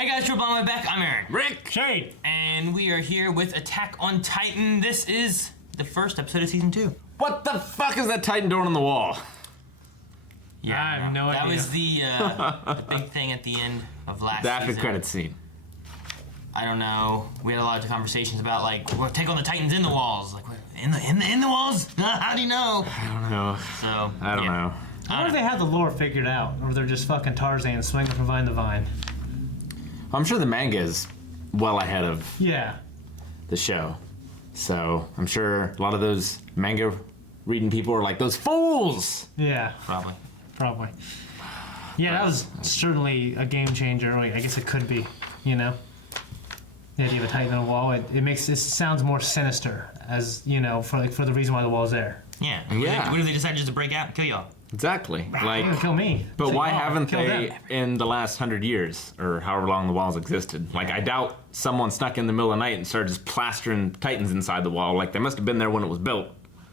Hey guys, Triple on my back. I'm Aaron. Rick! Shane! And we are here with Attack on Titan. This is the first episode of season 2. What the fuck is that Titan door on the wall? Yeah, I have no idea. That was the big thing at the end of last The after season. credits scene. I don't know. We had a lot of conversations about like, well, take on the Titans in the walls. Like, what, in the walls? How do you know? I don't know. So I don't know. I wonder if they have the lore figured out, or they're just fucking Tarzan swinging from vine to vine. I'm sure the manga is well ahead of Yeah. the show. So I'm sure a lot of those manga reading people are like, those fools! Yeah, probably. Yeah, that was certainly a game changer. Wait, I guess it could be, you know? The idea of a Titan on a wall, it sounds more sinister, as, you know, for the reason why the wall's there. Yeah. Yeah. What if they decide just to break out and kill y'all? Exactly. They're gonna kill me. But It's why like, oh, haven't kill they them. in the last 100 years, or however long the walls existed? Like, I doubt someone snuck in the middle of the night and started just plastering Titans inside the wall. Like, they must have been there when it was built.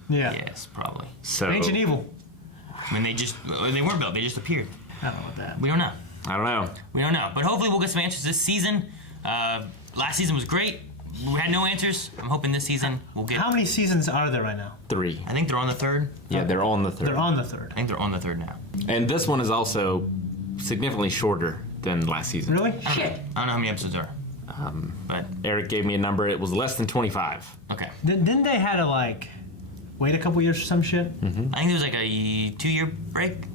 Yeah. Yes, probably. So Ancient evil. I mean, they weren't built. They just appeared. I don't know about that. We don't know. I don't know. We don't know. But hopefully we'll get some answers this season. Last season was great. We had no answers. I'm hoping this season we'll get. How many seasons are there right now? 3. I think they're on the 3rd. Yeah, they're all in the 3rd. They're on the 3rd. I think they're on the 3rd now. And this one is also significantly shorter than last season. Really? Shit. I don't know how many episodes are. But Eric gave me a number. It was less than 25. okay. Didn't they had to, like, wait a couple years for some shit? I think there was like a 2-year break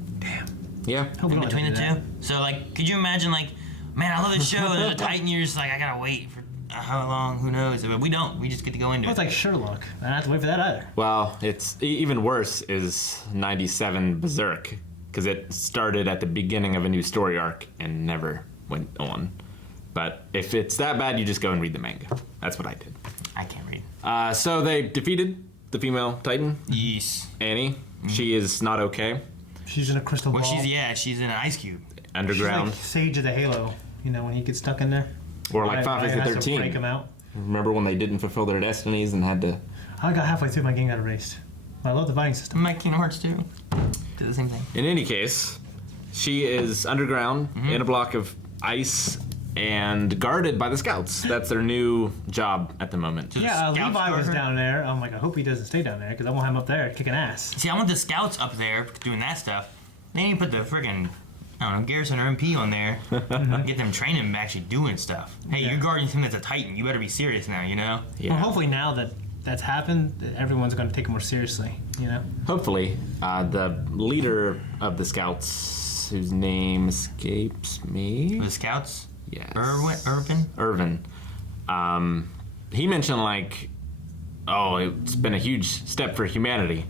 Yeah. Hope we in don't between the have to two. do So like, could you imagine like, man, I love this show. And there's a Titan. You're just like, I gotta wait for how long? Who knows? But we don't. We just get to go into Well, it's it. like Sherlock. I don't have to wait for that either. Well, it's even worse is 97 Berserk, because it started at the beginning of a new story arc and never went on. But if it's that bad, you just go and read the manga. That's what I did. I can't read. So they defeated the female Titan, Yes. Annie. She is not okay. She's in a crystal Well, ball. she's in an ice cube. She's Underground. like Sage of the Halo, you know, when he gets stuck in there. Or like Final Ryan Fantasy has to break 13. him out. Remember when they didn't fulfill their destinies and had to... I got halfway through, my game got erased. I love the fighting system. My Kingdom Hearts too. Do the same thing. In any case, she is underground in a block of ice and guarded by the scouts. That's their new job at the moment. Yeah, Scouts Levi was guard her? down there. I'm like, I hope he doesn't stay down there, because I want him up there kicking ass. See, I want the scouts up there doing that stuff. They need to put the friggin', I don't know, Garrison or MP on there. Get them training actually doing stuff. Hey, Yeah. you're guarding something that's a Titan. You better be serious now, you know? Yeah. Well, hopefully now that that's happened, that everyone's going to take it more seriously, you know? Hopefully, the leader of the scouts, whose name escapes me. The scouts? Yes. Irvin? Irvin. He mentioned like, oh, it's been a huge step for humanity,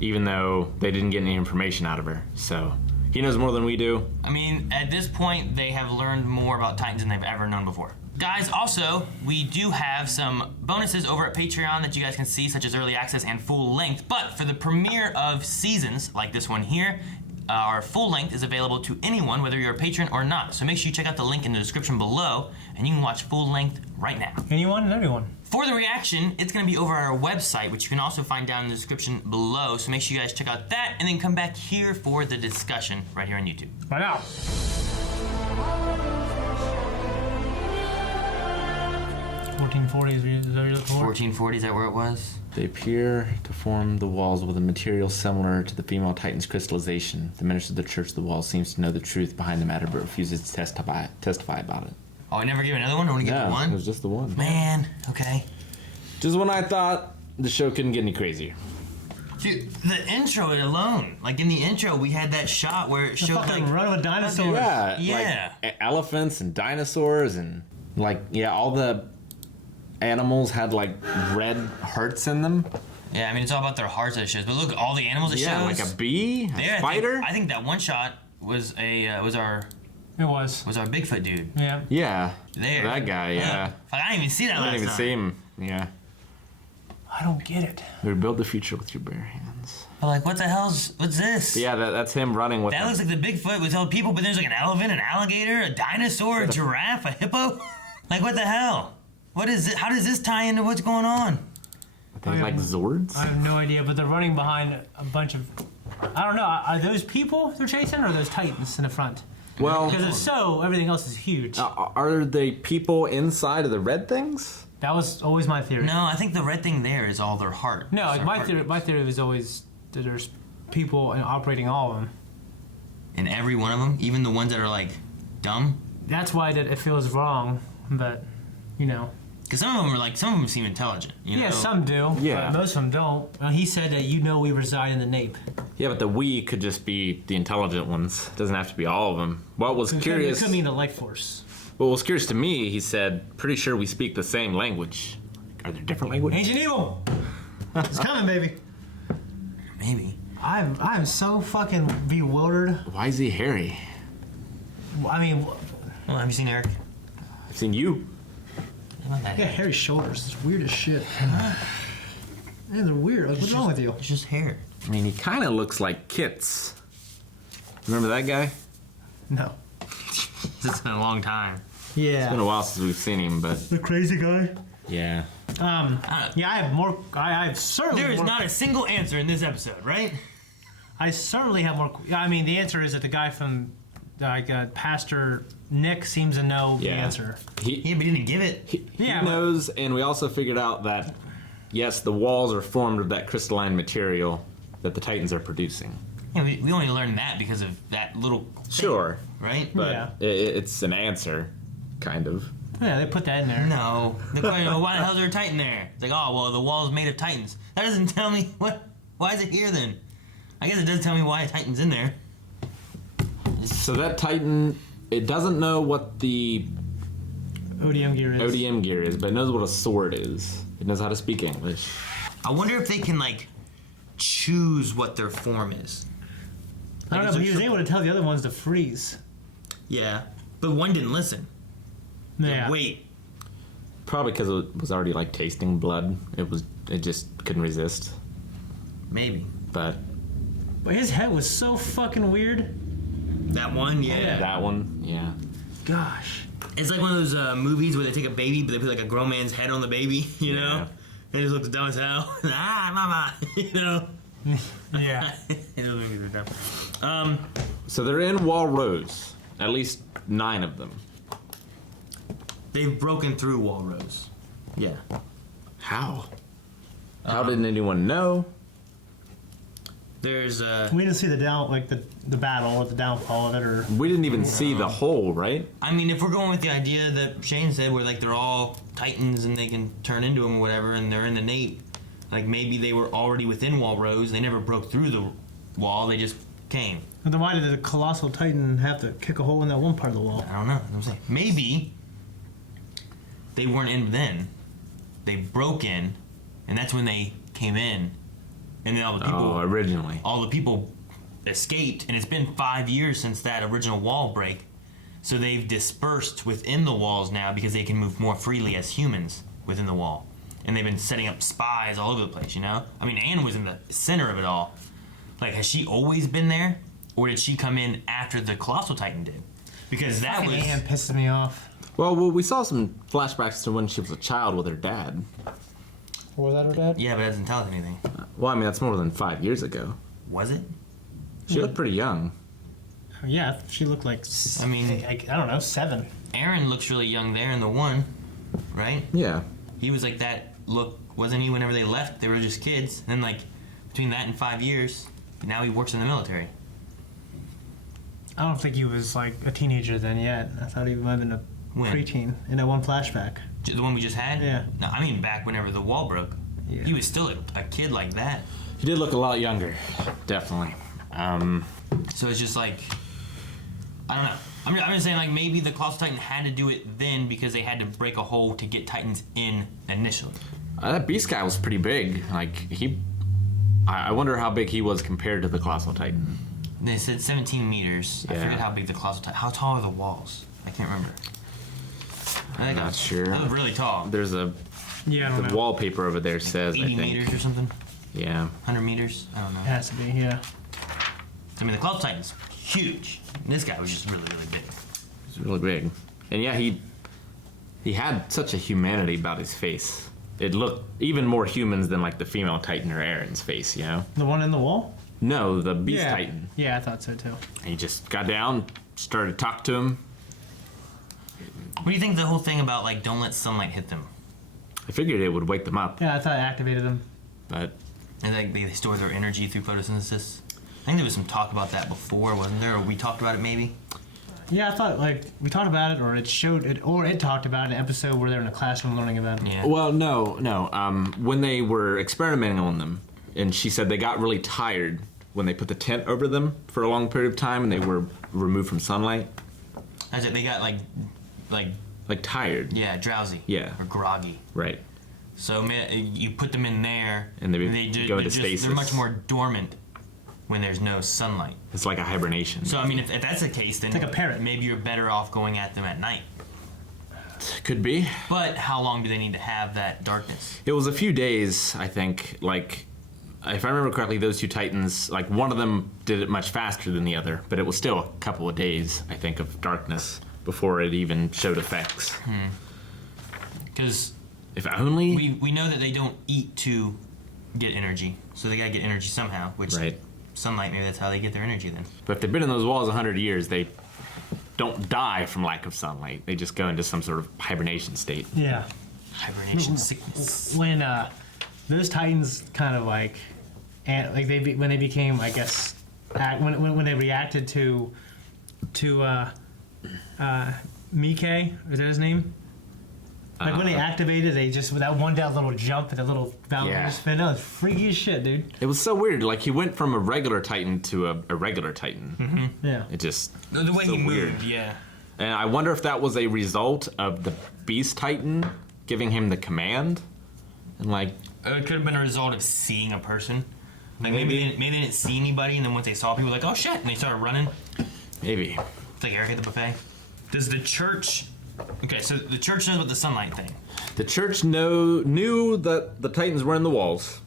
even though they didn't get any information out of her. So he knows more than we do. I mean, at this point, they have learned more about Titans than they've ever known before. Guys, also, we do have some bonuses over at Patreon that you guys can see, such as early access and full length. But for the premiere of seasons, like this one here, our full length is available to anyone, whether you're a patron or not. So make sure you check out the link in the description below, and you can watch full length right now. Anyone and everyone. For the reaction, it's going to be over our website, which you can also find down in the description below. So make sure you guys check out that, and then come back here for the discussion right here on YouTube. Right now. 1440 is that what you're looking for? 1440, is that where it was? They appear to form the walls with a material similar to the female Titan's crystallization. The minister of the Church of the Wall seems to know the truth behind the matter, but refuses to testify about it. Oh, I never gave another one? I only gave Yeah, one? it was just the one. Man, okay. Just when I thought the show couldn't get any crazier. Dude, the intro alone. Like in the intro, we had that shot where it The showed fucking like... run with dinosaurs. Yeah. Like elephants and dinosaurs and like, yeah, all the animals had like red hearts in them. Yeah, I mean, it's all about their hearts that it shows. But look, all the animals it Yeah, shows. like a bee, a There, spider. I think that one shot was our It was. Bigfoot dude. Yeah. Yeah, There. that guy, yeah. Fuck, I didn't even see that I last didn't even time. see him, yeah. I don't get it. Rebuild the future with your bare hands. But like, what's this? Yeah, that's him running with That them. looks like the Bigfoot with all people, but there's like an elephant, an alligator, a dinosaur, a giraffe, a hippo. Like, what the hell? What is it? How does this tie into what's going on? I think like Zords. I have no idea, but they're running behind a bunch of... I don't know. Are those people they're chasing, or are those Titans in the front? Well, Because if so, everything else is huge. are they people inside of the red things? That was always my theory. No, I think the red thing there is all their heart. No, It's like their heartbeats. my theory was always that there's people operating all of them. And every one of them, even the ones that are like dumb. That's why it feels wrong, but you know. Because some of them seem intelligent. You know? Yeah, some do. Yeah. But most of them don't. He said that we reside in the nape. Yeah, but the we could just be the intelligent ones. It doesn't have to be all of them. What was curious? It could mean a life force. What was curious to me, he said, pretty sure we speak the same language. Are there different languages? Ancient evil. It's coming, baby. Maybe. I'm so fucking bewildered. Why is he hairy? I mean, Well, have you seen Eric? I've seen you. Not that yeah, hair. hairy shoulders. It's weird as shit. Man, they're weird. Like, what's wrong with you? It's just hair. I mean, he kind of looks like Kits. Remember that guy? No. It's been a long time. Yeah. It's been a while since we've seen him, but The crazy guy. yeah. Yeah, I have more. I have certainly. There is more, not a single answer in this episode, right? I certainly have more. I mean, the answer is that the guy from, Pastor Nick seems to know the Yeah. answer. Yeah, but he didn't give it. He Yeah, but- knows, and we also figured out that, yes, the walls are formed of that crystalline material that the Titans are producing. Yeah, we only learned that because of that little thing, Sure, right? but Yeah. it's an answer, kind of. Yeah, they put that in there. No. They probably know, why the hell is there a Titan there? It's like, oh, well, the wall's made of Titans. That doesn't tell me why is it here then? I guess it does tell me why a Titan's in there. So that Titan, it doesn't know what the ODM gear is. ODM gear is, but it knows what a sword is. It knows how to speak English. I wonder if they can, like, choose what their form is. I don't know, but he was able to tell the other ones to freeze. Yeah. But one didn't listen. Yeah. Wait. Probably because it was already like tasting blood. It just couldn't resist. Maybe. But But his head was so fucking weird. That one, yeah. that one, yeah. Gosh. It's like one of those movies where they take a baby, but they put like a grown man's head on the baby, you know? Yeah. And it just looks dumb as hell. Ah, mama, you know? Yeah. It doesn't make it dumb. So they're in Wall Rose. At least 9 of them. They've broken through Wall Rose. Yeah. How? How didn't anyone know? There's We didn't see the the battle or the downfall of it, or We didn't even see the hole, right? I mean, if we're going with the idea that Shane said, where like they're all Titans and they can turn into them or whatever, and they're in the nape, like maybe they were already within Wall Rose. They never broke through the wall. They just came. And then why did the colossal titan have to kick a hole in that one part of the wall? I don't know. I'm saying maybe they weren't in then. They broke in, and that's when they came in, and then all the people, Oh, originally. all the people escaped, and it's been 5 years since that original wall break. So they've dispersed within the walls now because they can move more freely as humans within the wall, and they've been setting up spies all over the place. You know, I mean, Anne was in the center of it all. Like, has she always been there, or did she come in after the Colossal Titan did? Because that Fucking was. Anne pisses me off. Well, we saw some flashbacks to when she was a child with her dad. Was that her dad? Yeah, but that doesn't tell us anything. Well, I mean, that's more than 5 years ago. Was it? She looked pretty young. Yeah, she looked like. I mean- I don't know, 7. Aaron looks really young there in the one, right? Yeah. He was like that look, wasn't he, whenever they left? They were just kids. And then, like, between that and 5 years, now he works in the military. I don't think he was like a teenager then yet. I thought he might have been a When? preteen in that one flashback. The one we just had? Yeah. No, I mean back whenever the wall broke. Yeah. He was still a kid like that. He did look a lot younger. Definitely. So it's just like, I don't know. I'm just saying, like, maybe the Colossal Titan had to do it then because they had to break a hole to get Titans in initially. That beast guy was pretty big. Like, I wonder how big he was compared to the Colossal Titan. They said 17 meters. I Yeah. forget how big the Colossal Titan. How tall are the walls? I can't remember. I think Not sure. That was really tall. There's a Yeah, I don't the know. wallpaper over there says, 80 I think. meters or something. Yeah. 100 meters. I don't know. It has to be, yeah. I mean, the Colossal Titan's huge. And this guy was just really, really big. It's really big. And yeah, he had such a humanity about his face. It looked even more humans than like the female Titan or Aaron's face, you know? The one in the wall? No, the beast yeah. Titan. Yeah, I thought so too. He just got down, started to talk to him. What do you think the whole thing about like don't let sunlight hit them? I figured it would wake them up, Yeah, I thought it activated them. but And like they store their energy through photosynthesis. I think there was some talk about that before, wasn't there? Or we talked about it maybe. Yeah, I thought like we talked about it, or it showed it, or it talked about it in an episode where they're in a classroom learning about it. Yeah. well, no. When they were experimenting on them, and she said they got really tired when they put the tent over them for a long period of time, and they were removed from sunlight. That's it. They got like Like tired. yeah, drowsy. Yeah. Or groggy. Right. So you put them in there, And they go into they're stasis. They're much more dormant when there's no sunlight. It's like a hibernation. So I mean, if that's the case, then It's like a parrot. maybe you're better off going at them at night. Could be. But how long do they need to have that darkness? It was a few days, I think. Like, if I remember correctly, those two titans, like one of them did it much faster than the other, but it was still a couple of days, I think, of darkness before it even showed effects. Because If only. we know that they don't eat to get energy, so they gotta get energy somehow. Which Right. sunlight, maybe that's how they get their energy then. But if they've been in those walls 100 years, they don't die from lack of sunlight. They just go into some sort of hibernation state. Yeah. Hibernation sickness. When those Titans kind of like, and like when they became, I guess, when they reacted to Mike, is that his name? Like when they activated, they just with that one down little jump and a little balance Yeah. spin. That was freaky as shit, dude. It was so weird. Like, he went from a regular titan to a regular titan. Yeah. It just. The way so he weird. moved, yeah. And I wonder if that was a result of the Beast Titan giving him the command. And, like, It could have been a result of seeing a person. Like maybe they didn't see anybody, and then once they saw people, like, oh shit, and they started running. maybe. It's like Eric at the buffet. Does the church? Okay, so the church knows about the sunlight thing. The church knew that the Titans were in the walls.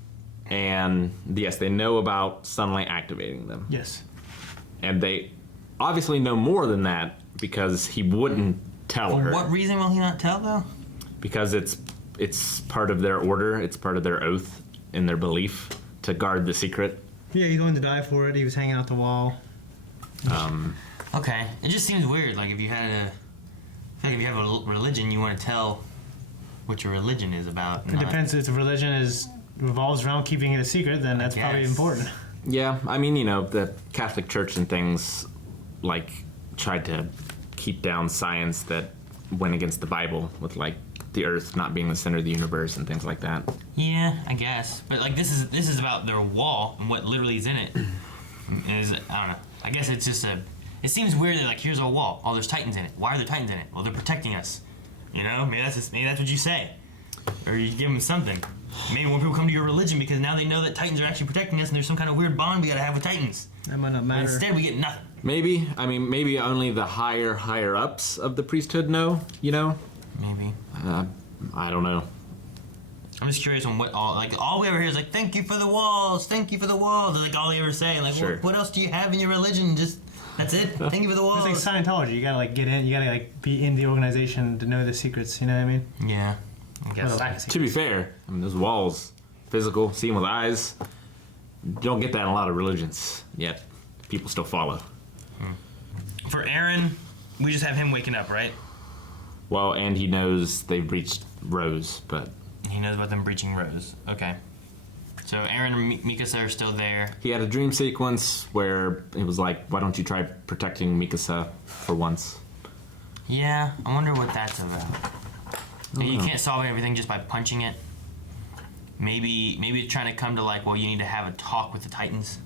And, yes, they know about sunlight activating them. Yes. And they obviously know more than that because he wouldn't tell For her. what reason will he not tell though? Because it's part of their order, it's part of their oath and their belief to guard the secret. Yeah, he's willing to die for it. He was hanging out the wall. Okay, it just seems weird. Like if you have a religion, you want to tell what your religion is about. It depends if the religion revolves around keeping it a secret, then that's probably guess. important. Yeah, I mean, the Catholic Church and things, like, tried to keep down science that went against the Bible with, like, the Earth not being the center of the universe and things like that. Yeah, I guess. But like this is about their wall and what literally is in it. I don't know. I guess it's just it seems weird that like here's a wall. Oh, there's Titans in it. Why are there Titans in it? Well, they're protecting us. You know, maybe that's what you say, or you give them something. Maybe when people come to your religion because now they know that Titans are actually protecting us and there's some kind of weird bond we gotta have with Titans. That might not But matter. instead, we get nothing. Maybe only the higher ups of the priesthood know, Maybe. I don't know. I'm just curious on what all we ever hear is like, thank you for the walls, thank you for the walls. That's like all they ever say. Like, Sure. what else do you have in your religion? Just, that's it? Thank you for the walls. It's like Scientology. You gotta like get in. You gotta like be in the organization to know the secrets. You know what I mean? Yeah, I Or guess. the lack of To be secrets. fair, I mean, those walls, physical, see them with eyes, you don't get that in a lot of religions, yet people still follow. For Aaron, we just have him waking up, right? Well, and he knows they've reached Rose, but He knows about them breaching Rose. Okay. So Aaron and Mikasa are still there. he had a dream sequence where it was like, why don't you try protecting Mikasa for once? Yeah, I wonder what that's about. You can't solve everything just by punching it. Maybe it's trying to come to like, well, you need to have a talk with the Titans.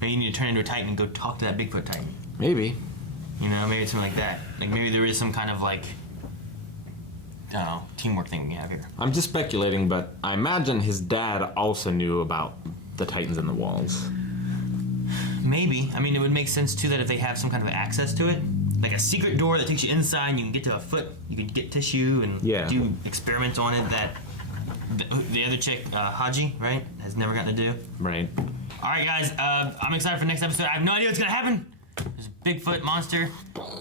Maybe you need to turn into a Titan and go talk to that Bigfoot Titan. Maybe. You know, maybe it's something like that. Like maybe there is some kind of like, I don't know, teamwork thing we have here. I'm just speculating, but I imagine his dad also knew about the Titans in the walls. Maybe. I mean, it would make sense too that if they have some kind of access to it, like a secret door that takes you inside and you can get to a foot, you can get tissue and do experiments on it that the other chick, Haji, right, has never gotten to do. Right. All right, guys, I'm excited for next episode. I have no idea what's gonna happen. There's a Bigfoot monster,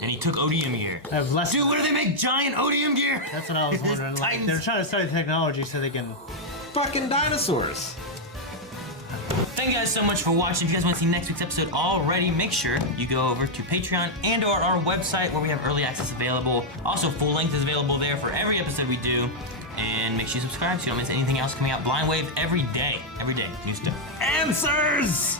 and he took odium gear. I have less. Dude, what do they make giant odium gear? That's what I was wondering. Like, Titans. they're trying to study technology so they can. Fucking dinosaurs. Thank you guys so much for watching. If you guys want to see next week's episode already, make sure you go over to Patreon and/or our website where we have early access available. Also, full length is available there for every episode we do. And make sure you subscribe so you don't miss anything else coming out. Blind Wave every day. Every day. New stuff. Answers!